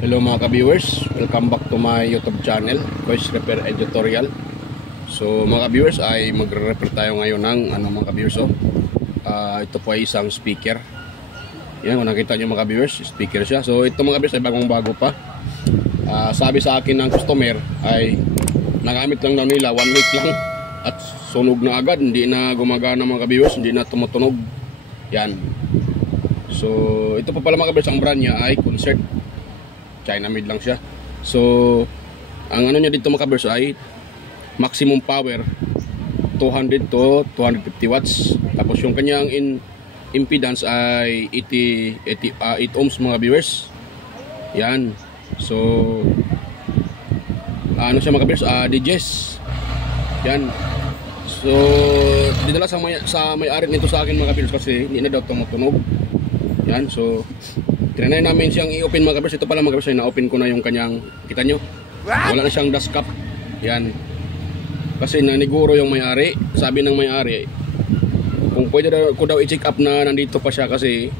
Hello mga ka-viewers, welcome back to my YouTube channel, Voice Repair Editorial. So mga ka-viewers ay magre-repair tayo ngayon ng mga ka-viewers. Ito po ay isang speaker. Yan, kung nakita nyo mga ka-viewers, speaker siya. So ito mga ka-viewers ay bagong-bago pa. Sabi sa akin ng customer ay nagamit lang daw nila 1 week lang at sunog na agad, hindi na gumagana mga ka-viewers, hindi na tumutunog. Yan. So ito pa pala mga ka-viewers, ang brand niya ay Concert. China made lang siya. So ang ano niya dito mga ka-viewers ay maximum power 200 to 250 watts. Tapos yung kanyang impedance ay 8 ohms mga viewers. Yan. So ano siya mga viewers, DJs. Yan. So dinala sa may-ari nito sa akin mga viewers kasi hindi na daw tumutunog. Yan. So trinay namin siyang i-open mga viewers. Ito pala mga viewers ay na-open ko na yung kanyang, kita nyo, wala na siyang dust cap. Yan. Kasi naniguro yung may-ari. Sabi ng may-ari kung pwede ko daw i-check up na nandito pa siya kasi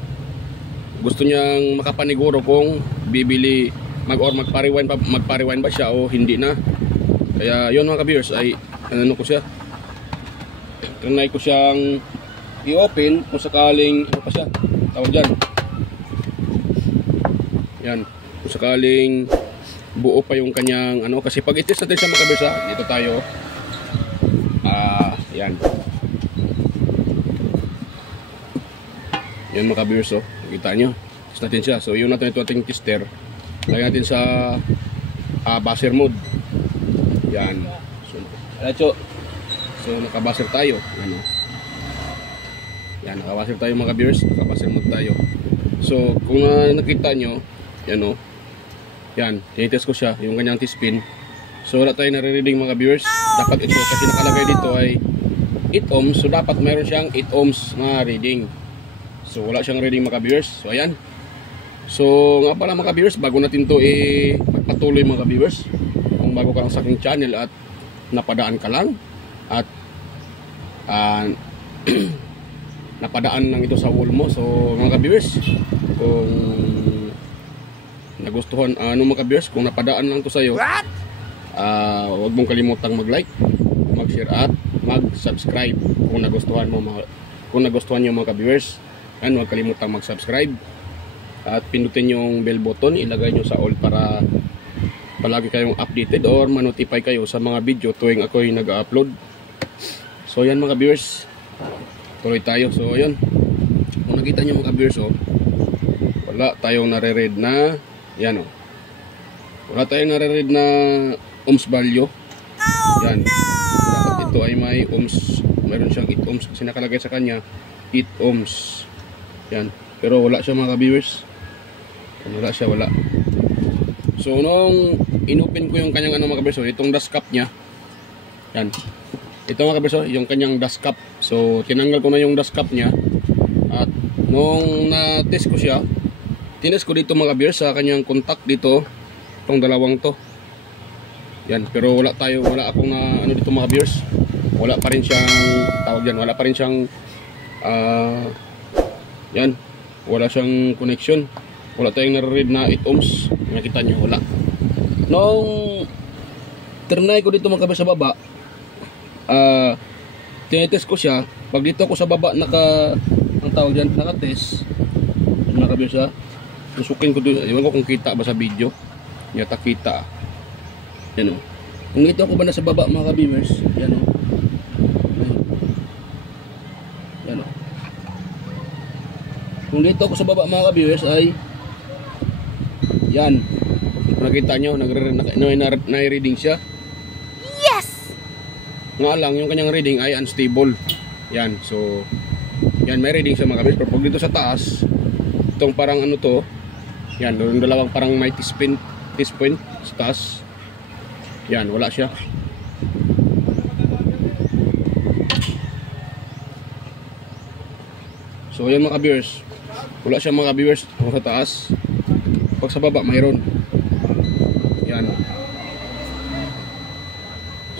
gusto niyang makapaniguro kung bibili magpa-rewind ba siya o hindi na. Kaya yun mga ka-viewers ay ano ko siya, trinay ko siyang i-open kung sakaling ano pa siya, tawag dyan, yan, kung sakaling buo pa yung kanyang ano. Kasi pag itis natin siya mga ka-viewers, dito tayo, yan yan mga ka-viewers, nakita nyo, test natin siya. So yun natin ito ating tester, lagyan natin sa buzzer mode. Yan. So naka-buzzer tayo. Ano? Yan, naka-buzzer tayo mga ka-viewers, naka-buzzer mode tayo. So kung nakita nyo, yan o, yan, tinitest ko siya, yung kanyang T-spin. So wala tayo nare-reading mga viewers. Dapat ito, kasi nakalagay dito ay 8 ohms, so dapat mayroon siyang 8 ohms na reading. So wala siyang reading mga viewers. So ayan. So nga pala mga viewers, bago natin to magpatuloy mga viewers, kung bago ka lang sa aking channel at napadaan ka lang at napadaan lang ito sa wall mo, so mga viewers, kung nagustuhan mga viewers, kung napadaan lang to sa iyo, huwag mong kalimutang mag-like, mag-share at mag-subscribe kung nagustuhan mo niyo mga viewers. And huwag kalimutang mag-subscribe at pindutin yung bell button, ilagay nyo sa all para palagi kayong updated or ma-notify kayo sa mga video tuwing ako'y nag-upload. So yan mga viewers, tuloy tayo. So ayun, kung nakita nyo mga viewers, wala tayong nare-read na yan, wala tayong nare-read na ohms value. Yan, dapat ito ay may ohms, mayroon siyang 8 ohms kasi nakalagay sa kanya 8 ohms. Yan, pero wala siya mga viewers, wala siya, wala. So nung inopen ko yung kanyang mga viewers, itong dust cap nya, yan, ito mga viewers, yung kanyang dust cap. So tinanggal ko na yung dust cap nya at nung na-test ko siya, tinest ko dito mga viewers sa kanyang contact dito, itong dalawang to. Yan, pero wala akong ano dito mga viewers, wala pa rin siyang tawag yan, wala pa rin siyang yan, wala siyang connection, wala tayong nare-read na 8 ohms. Nakita nyo, wala. Nung trinay ko dito mga viewers sa baba, tinetest ko siya. Pag dito ako sa baba ang tawag dyan, nakatest mga viewers, susukin ko doon, iwan ko kung kita ba sa video, yata kita. Yan o, kung dito ako ba na sa baba mga viewers, yan o, yan o, kung dito ako sa baba mga viewers ay yan, nakita nyo, nai-reading siya. Yes! Nga lang, yung kanyang reading ay unstable. Yan, so yan, may reading siya mga viewers. Pero pag dito sa taas, itong parang ano to, yan, yung dalawang parang may T-spin sa taas, yan, wala siya. So yan mga viewers, wala siya mga viewers sa taas. Pag sa baba mayroon. Yan.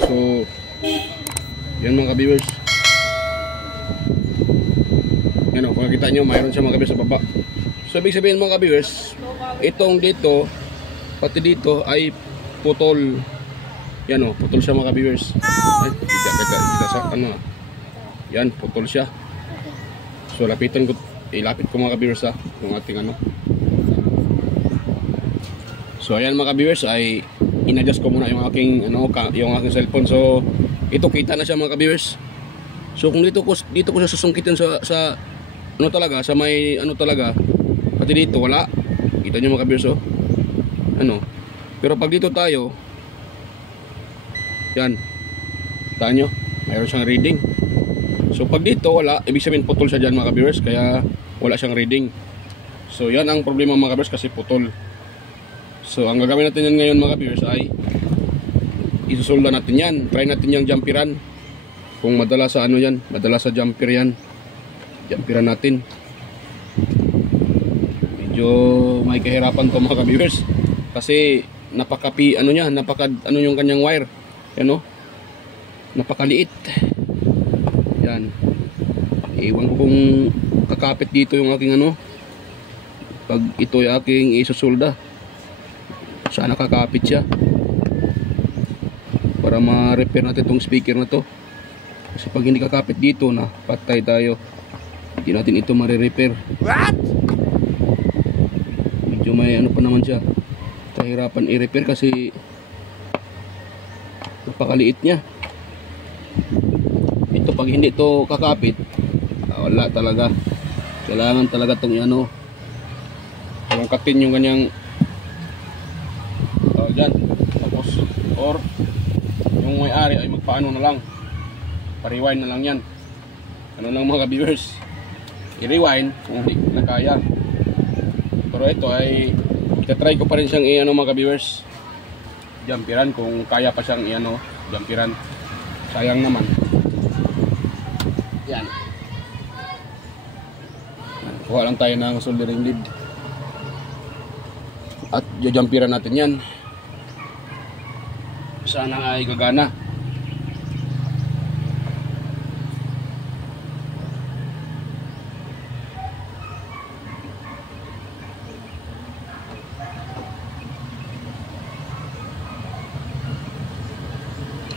So yan mga viewers, yan kung nakita nyo, mayroon siya mga viewers sa baba. So ibig sabihin mga viewers, itong dito pati dito ay putol. Yan o, putol siya mga ka-viewers. Ay, ano, yan, putol siya. So ilapit ko mga ka-viewers ha, yung ating ano. So ayan mga ka-viewers, ay in-adjust ko muna yung aking ano, yung aking cellphone. So ito kita na siya mga ka-viewers. So kung dito ko siya susungkitin sa ano talaga, sa may ano talaga, pati dito wala. Kita niyo mga ka-viewers oh. Ano? Pero pag dito tayo, yan. Taan nyo, mayroon siyang reading. So pag dito wala, ibig sabihin putol siya dyan mga ka-viewers, kaya wala siyang reading. So yan ang problema mga ka-viewers, kasi putol. So ang gagawin natin yan ngayon mga ka-viewers ay isusulda natin yan. Try natin yung jumperan. Kung madala sa ano yan, madala sa jumper yan, jumperan natin. Medyo may kahirapan to mga ka-viewers, kasi ano yung kanyang wire, ano, napakaliit. Yan, iwan ko kung kakapit dito yung aking ano, pag ito yung aking isusulda, sana kakapit siya para ma-repair natin itong speaker na to. Kasi pag hindi kakapit dito na patay tayo, hindi natin ito ma-repair. What? Medyo may ano pa naman siya, kahirapan i-repair kasi napakaliit niya. Ito pag hindi ito kakapit, wala talaga. Kailangan talaga itong ano, lungkatin yung kanyang dyan. Tapos or yung may-ari ay magpaano na lang, pa-rewind na lang yan. Ano lang mga viewers, i-rewind kung hindi na kaya. Pero ito ay itatry ko pa rin siyang i-ano mga viewers, jumperan kung kaya pa siyang i-ano, jumperan. Sayang naman. Yan. Kuha lang tayo ng soldering lead at jumperan natin yan. Sana ay gagana.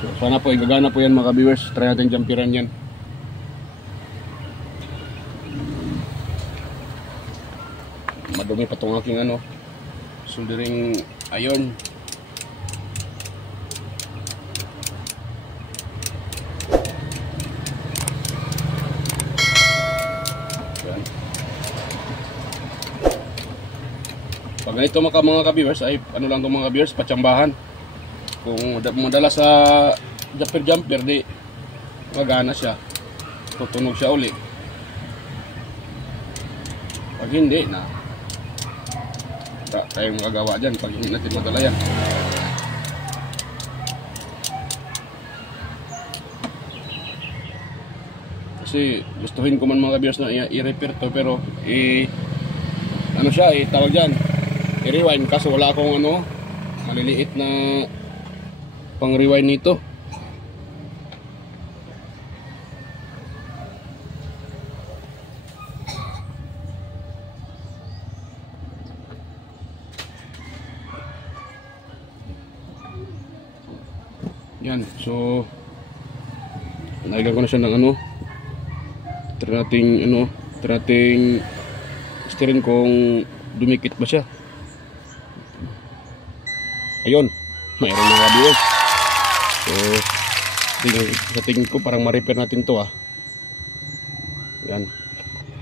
So, sana po ay gagana po yan mga viewers. Try natin jumperan yan. Madumi pa itong aking ano, soldering iron. Pag ganito mga ka-viewers ay ano lang itong mga viewers, patsambahan. Kung madala sa jumper di magana siya, tutunog siya uli. Pag hindi na tayong magagawa dyan pag hindi natin madala yan. Kasi gustuhin ko man mga ka-viewers na i-repair to, pero ano siya, tawag dyan, i-rewind, kaso wala akong ano, maliliit na pang rewind nito. Yan, so nalagyan ko na siya ng ano, try nating steering kung dumikit ba siya. Ayun, mayroon mga viewers. So sa tingin ko parang ma-repair natin to Yan,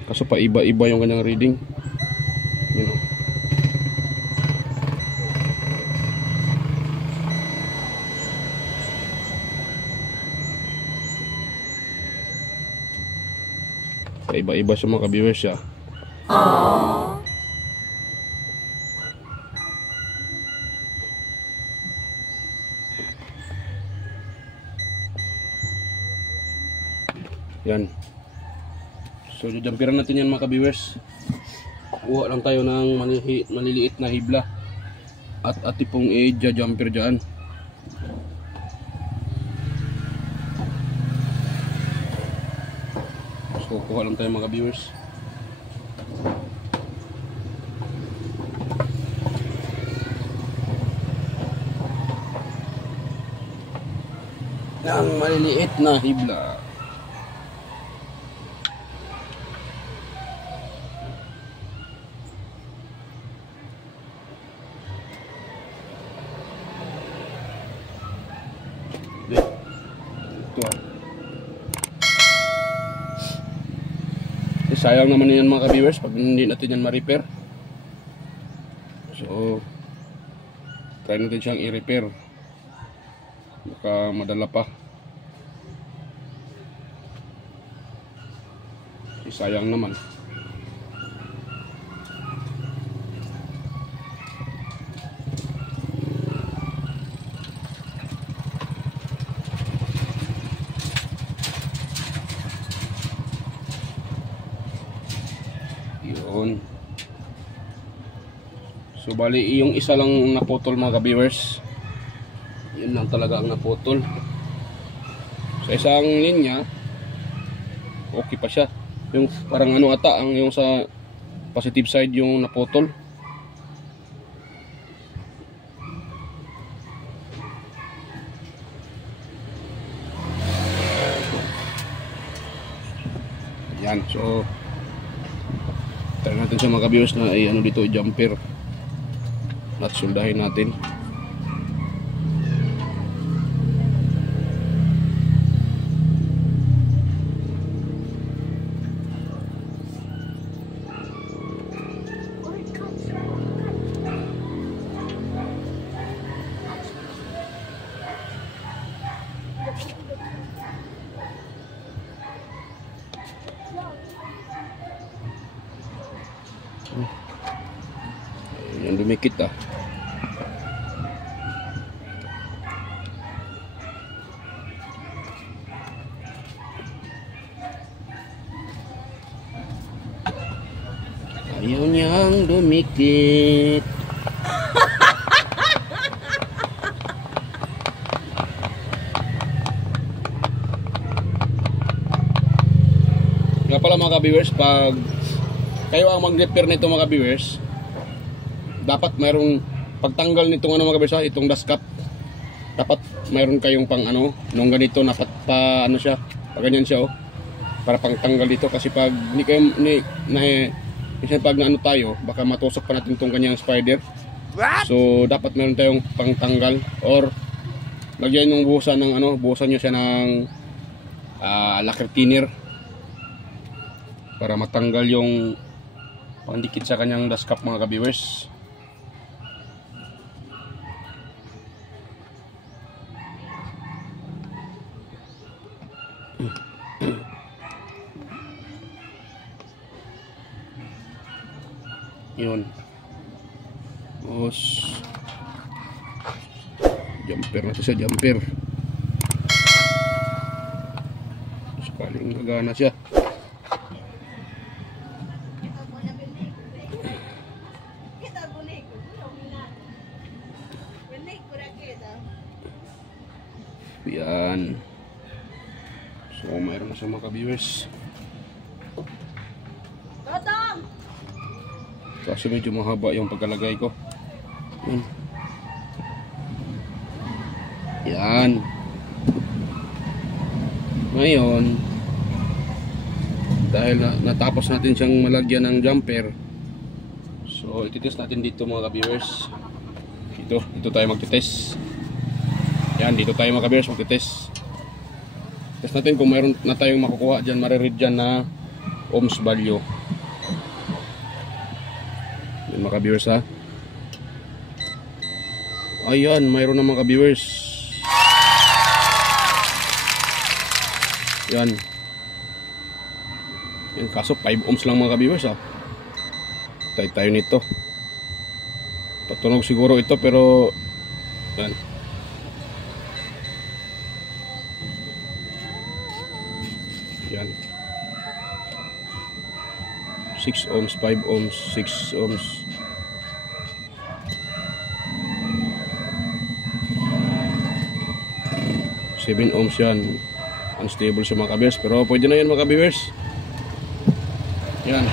kaso pa iba-iba yung kanyang reading. Yun o. Iba-iba sa mga viewers siya. Yan. So jumperan natin yan mga viewers. Kuha lang tayo ng maliliit na hibla at atipong i-jumper dyan. So kuha lang tayo mga viewers. ng maliliit na hibla. Ito. Sayang naman yan mga ka-viewers pag hindi natin yan ma-repair. So try natin siyang i-repair, baka madala pa. Sayang naman. Yun. So bali yung isa lang naputol mga ka-viewers. Yun lang talaga ang naputol. Sa isang linya okay pa siya. Yung parang ano ata ang yung sa positive side yung naputol. Yan. So try natin sa mga ka-viewers na ay ano dito, jumper. At sundahin natin. Yan, dumikit ah. Ayaw niyang dumikit. Nga pala mga ka-viewers, pag kayo ang mag-repair nito mga ka-viewers, dapat mayroong pagtanggal nitong ano mga ka-viewers, itong dust cap. Dapat mayroon kayong pang ano, nung ganito na pa ano siya, pag ganyan siya oh, para pang tanggal dito. Kasi pag hindi kayo kasi pag naano tayo, baka matusok pa natin itong kanyang spider. So dapat meron tayong pangtanggal, or lagyan yung buhusan ng ano, buhusan nyo siya ng lacquer thinner para matanggal yung pandikit sa kanyang dust cap mga ka-viewers. Yun. Tapos jumper natin siya, jumper. Sakaling gagana siya. Yan. So mayroon na siya mga ka-viewers. Kasi medyo mahaba yung pagkalagay ko. Yan. Ngayon, dahil natapos natin siyang malagyan ng jumper, so ititest natin dito mga ka-viewers. Dito tayo magtitest. Yan, dito tayo mga ka-viewers magtitest. Test natin kung mayroon na tayong makukuha dyan, mariread dyan na ohms value. Yan mga ka-viewers ha. Ayan, mayroon na mga ka-viewers. Yan. Yan, kaso 5 ohms lang mga ka-viewers ha. Tayo nito. Patunog siguro ito pero yan. Yan. 6 ohms, 5 ohms, 6 ohms. Seven ohms yan. Unstable siya mga ka-viewers, pero pwede na yan mga ka-viewers. Yan.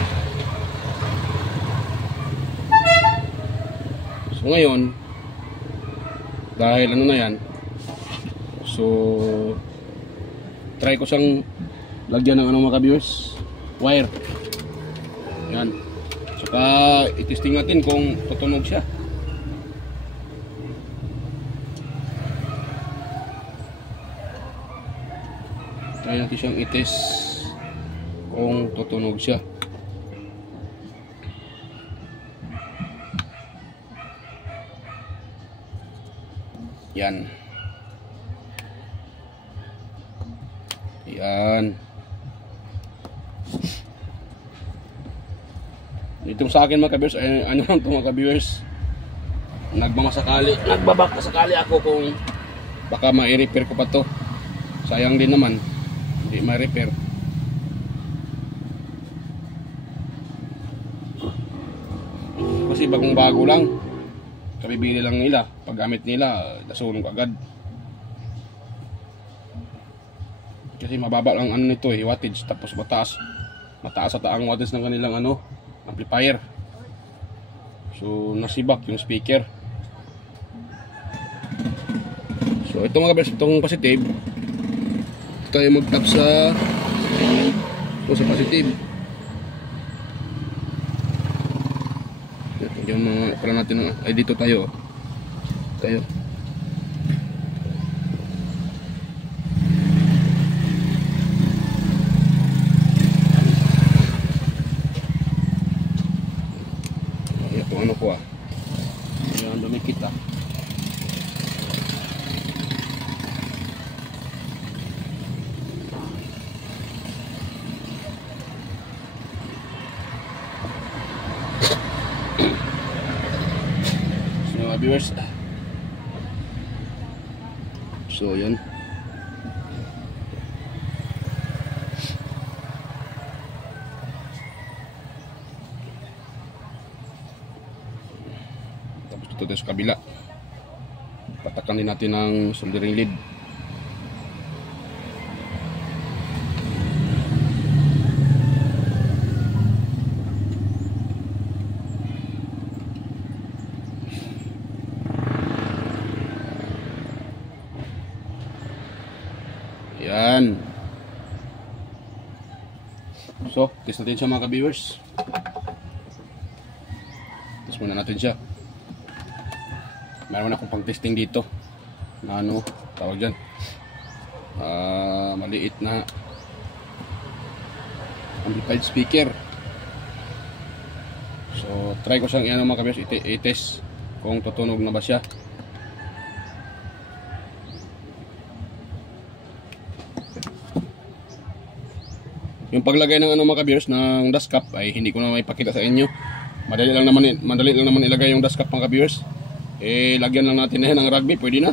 So ngayon, dahil ano na yan, so So try ko siyang lagyan ng mga ka-viewers, wire. Yan. Saka i-testing natin kung tutunog siya. Try natin siyang i-test kung tutunog siya. Yan. Yan. Itong sa akin mga ka-viewers, ano lang itong mga ka-viewers, nagbabaka sakali ako kung baka ma-repair ko pa to. Sayang din naman, hindi ma-repair. Kasi bagong bago lang, kabibili lang nila, paggamit nila, nasunog agad. Kasi mababa lang ano nito wattage, tapos mataas at ang wattage ng kanilang amplifier. So nasibak yung speaker. So ito mga kabers, itong positive, tayo mag-tap sa positive. Yung mga para natin ay dito tayo. Ano ko yan dumikit so viewers, so yan. Ito sa kabila, patakan din natin ng soldering lead. Yan. So test natin siya mga ka-viewers. Test muna natin siya. Meron akong pang testing dito na tawag dyan, maliit na amplified speaker. So try ko siyang mga kabiyos i-test kung tutunog na ba siya. Yung paglagay ng mga kabiyos ng dust cap ay hindi ko na maipakita sa inyo. Madali lang naman ilagay yung dust cap mga kabiyos. Lagyan lang natin na yan ng rugby, pwede na.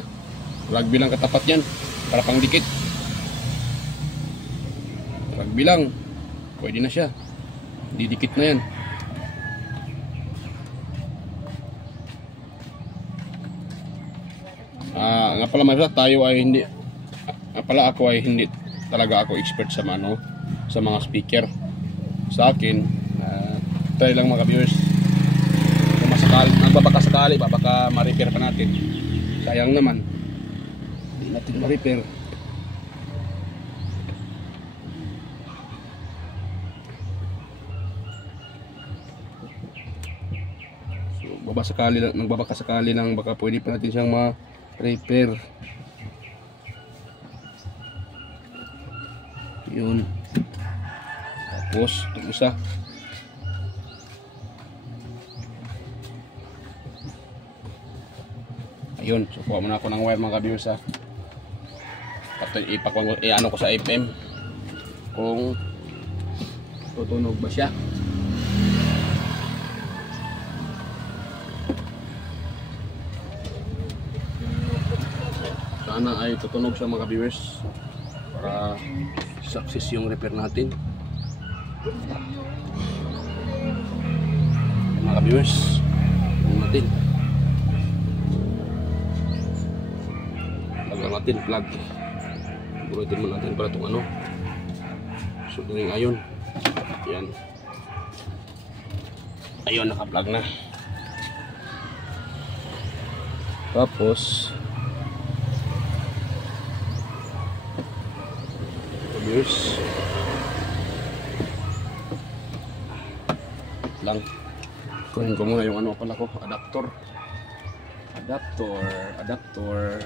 Rugby lang katapat yan, para pang dikit. Rugby lang, pwede na siya. Didikit na yan. Nga pala ako ay hindi talaga ako expert sa mga speaker. Sa akin, try lang mga viewers. Nagbabaka sakali, baka ma-repair pa natin. Sayang naman, hindi natin ma-repair. So nagbabaka sakali lang, baka pwede pa natin siyang ma-repair. Yun. Tapos itong isa, ayun, so kuha muna ako ng wire mga ka-viewers ano ko sa FM kung tutunog ba siya. Sana ay tutunog siya mga ka-viewers para success yung repair natin. Mga ka-viewers, natin natin plug, burutin mo natin para itong soldering iron. Yan, ayun, naka-plug na. Tapos ka-viewers. Lang. Kunin ko muna yung ano pala ko, adapter. Adapter.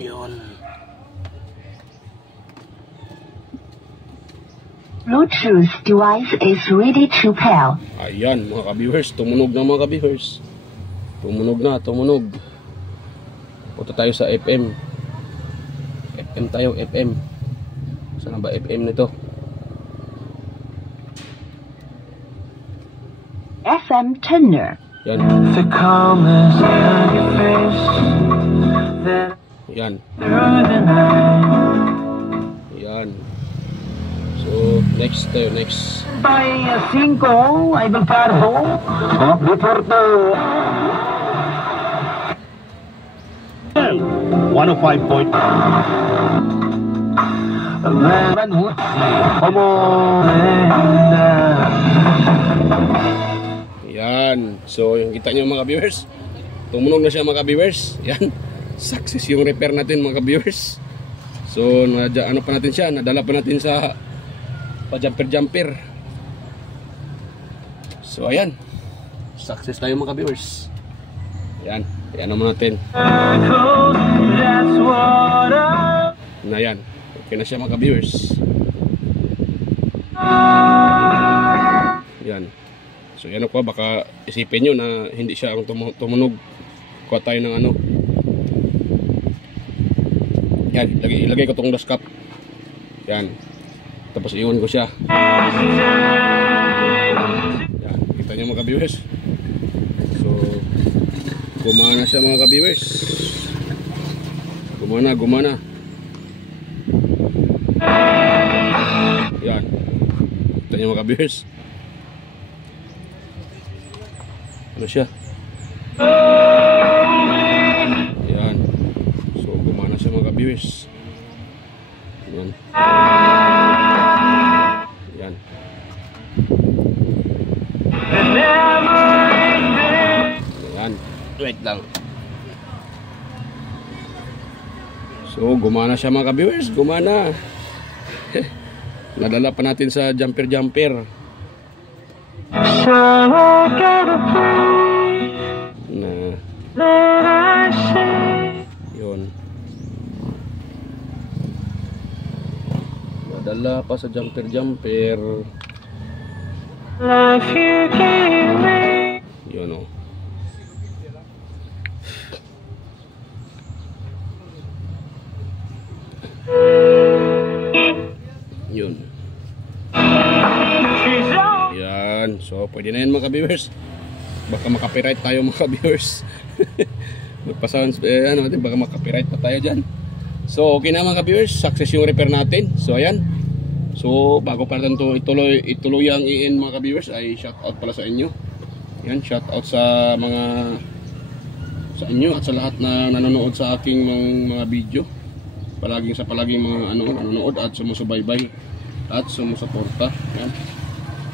Yun. Bluetooth device is ready to pair. Ayan mga ka-viewers, tumunog na mga ka-viewers. Tumunog. Punta tayo sa FM. FM tayo, FM. Saan ba FM nito? FM tuner. Yan. Yan. Yan. So, next tayo, next. By 5, ay Balpardo. Deporto. 105.1. Yan. So, yung kita nyo mga viewers, tumunog na siya mga viewers. Yan. Success yung repair natin mga viewers. So, ano pa natin siya, nadala pa natin sa pa-jumper. So, ayan. Success tayo mga viewers. Yan. Ayan naman natin. Na yan. Okay na siya mga viewers. Yan. So yan ako, baka isipin nyo na hindi siya ang tumunog. Kuha tayo ng ano. Yan, ilagay ko tong dust cap. Yan. Tapos iwan ko siya. Yan, kita nyo mga viewers. So gumana siya mga viewers. Gumana. Yan. Kita nyo mga viewers. Ano siya? Yan. So gumana siya mga viewers. Yan. Yan. Yan. Wait lang. So gumana siya mga viewers. Gumana. Nadala pa natin sa jumper. Yun. Nadala pa sa jumper. Yun o. Yun. Yan. So pwede na yan mga viewers. Baka makapiright tayo mga viewers. Magpa-sounds baka makapiright pa tayo dyan. So okay na mga viewers, success yung repair natin. So ayan. So bago pa natin ituloy ang i-end mga viewers, ay shout out pala sa inyo. Yan, shout out sa inyo at sa lahat na nanonood sa aking mga video. Palaging mga nanonood at sumusubaybay at sumusuporta. Yan.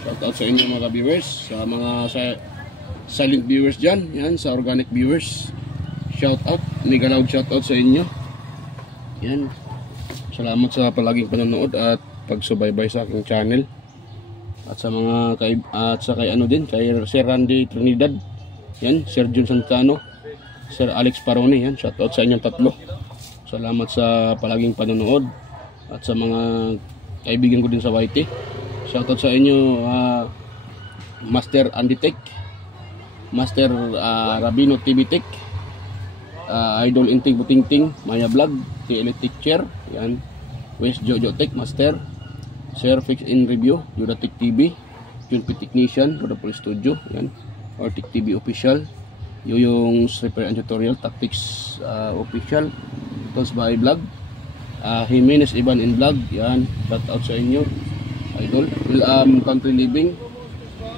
Shout out sa inyo mga viewers, sa mga silent viewers dyan, yan, sa organic viewers. Shout out, mega loud shout out sa inyo. Yan. Salamat sa palaging panonood at pagsubaybay sa aking channel. At sa mga kay Sir Randy Trinidad. Yan, Sir Jun Santano, Sir Alex Paroni, yan, shout out sa inyong tatlo. Salamat sa palaging panonood at sa mga kaibigan ko din sa YT. Shout out sa inyo Master Andy Tech, Master Rabino TV Tech, Idol Inting Butingting, Maya Vlog, TLE Teacher, yan, West Jojo Tech Master, Sir Fix in Review, Yoda Tech TV, Junpi Technician, Yoda Police Studio, yan, Tech TV Official, yung Repair and Tutorial Tactics Official, Tools by Vlog, Jimenez Iban in Vlog, yan, shout out sa inyo Idol, Country Living,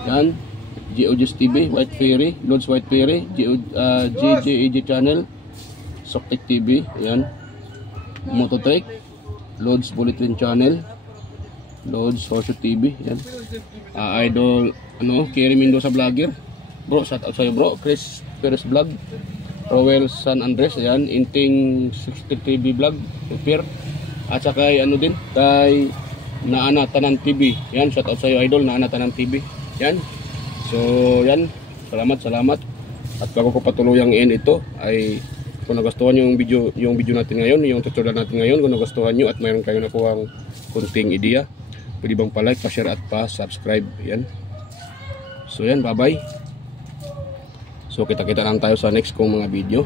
yan, GOGS TV, White Fairy, Lods White Fairy, JJAG Channel, Soktek TV, yan, Mototrek, Lods Bulletin Channel, Lods Horseshoe TV, yan, Idol, Kerry Mendoza Vlogger, bro, shout out sa'yo bro, Chris Perez Vlog, Rowell San Andres, yan, Inting 60 TV vlog, repair. At saka kay ano din, kay Naana Tanan TV. Yan, shout out sa iyo idol, Naana Tanan TV. Yan. So, yan. Salamat. At bago ko patuluyang i-end ito, ay kung nagustuhan yung video natin ngayon, yung tutorial natin ngayon, kung nagustuhan nyo at mayroon kayo nakuhang kunting ideya, pwede bang pa-like, pa-share at pa-subscribe. Yan. So yan, bye-bye. So kita-kita lang tayo sa next kong mga video.